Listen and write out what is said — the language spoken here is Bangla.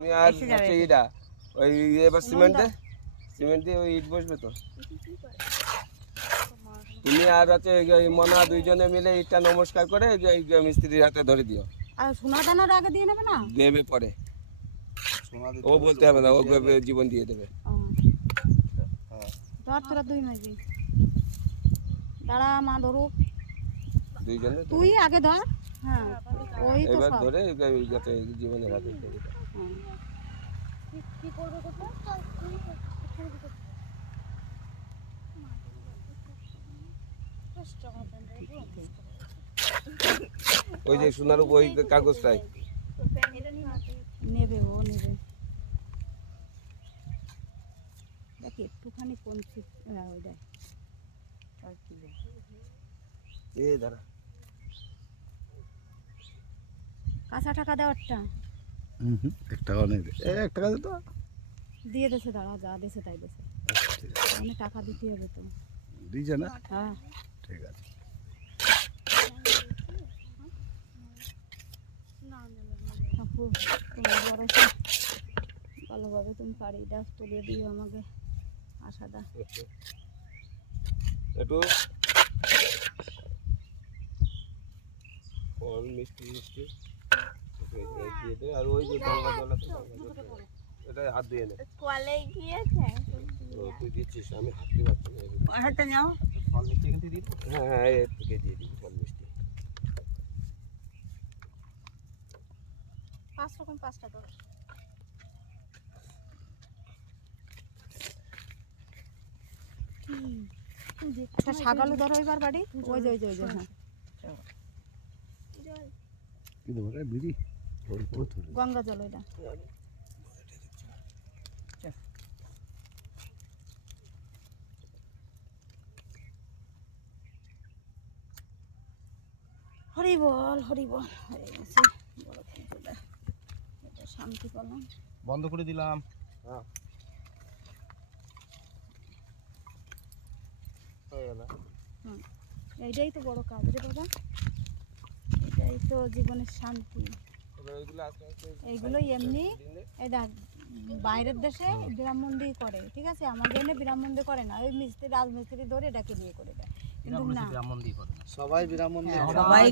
আর হচ্ছে ইটা ওই এবার সিমেন্ট দিয়ে ওই ইট বসবে তো। তুমি আর হচ্ছে মনা দুইজনে মিলে ইটটা নমস্কার করে মিস্ত্রির হাতে ধরে দিও। আর সোনা দানার আগে দিয়ে নেবে না? দেবে পরে, ও বলতে হবে না, ও জীবন দিয়ে দেবে। ধর তোরা দুই মাঝি দাঁড়া, মা ধরুক দুইজনে তুই আগে ধর। হ্যাঁ ওই তো এবার সব ধরে যাতে জীবনের হাতে ধরে দাও। কি করবে ওই যে সোনার উপর ওই কাগজটাই নেবে, ও নেবে। দেখি একটুখানি কোন ওই দেখ দাঁড়া কাঁচা টাকা দেওয়ারটা 1 টাকা নেই, 1 টাকা দিত দিয়ে দেছে। দাঁড়া, যা দেছে তাই দেছে, মানে টাকা দিতে হবে তো। দিয়েছে না? হ্যাঁ ঠিক আছে। আপু তোমার ভরসা, ভালোভাবে তুমি পারি ডাস তুলিয়ে দিও আমাকে, আশাটা। একটু ফল মিষ্টি মিষ্টি দিয়ে দে। আর ওই যে গঙ্গা জল আছে, এটা হাত দিয়ে নে। কলে গিয়েছে তুই দিচ্ছিস, আমি হাত দিয়ে পারছি না। হাতে নাও, ফল মিষ্টি কিন্তু দিই। হ্যাঁ হ্যাঁ, তোকে দিয়ে দিবি ফল মিষ্টি। 5 রকম 5টা ধর। একটা ছাগল ধরো এবার বাড়ি, ওই যে ওই যে ওই যে। হ্যাঁ কি দেবো রে? বিড়ি গঙ্গা জল ওইটা। হরি বল হরি বল, হয়ে গেছে বড় ফুলটা, এটা শান্তি পেলাম। বন্ধ করে দিলাম। হ্যাঁ হয়ে গেল। এইটাই তো বড় কাজ রে বাবা, এটাই তো জীবনের শান্তি। এইগুলো এমনি এই দেখ বাইরের দেশে বিরামমন্দি করে, ঠিক আছে, আমাদের এনে বিরামমন্দি করে না, ওই মিস্ত্রি রাজমিস্ত্রি ধরে এটাকে নিয়ে করে দেয়, কিন্তু না সবাই বিরামমন্দি সবাই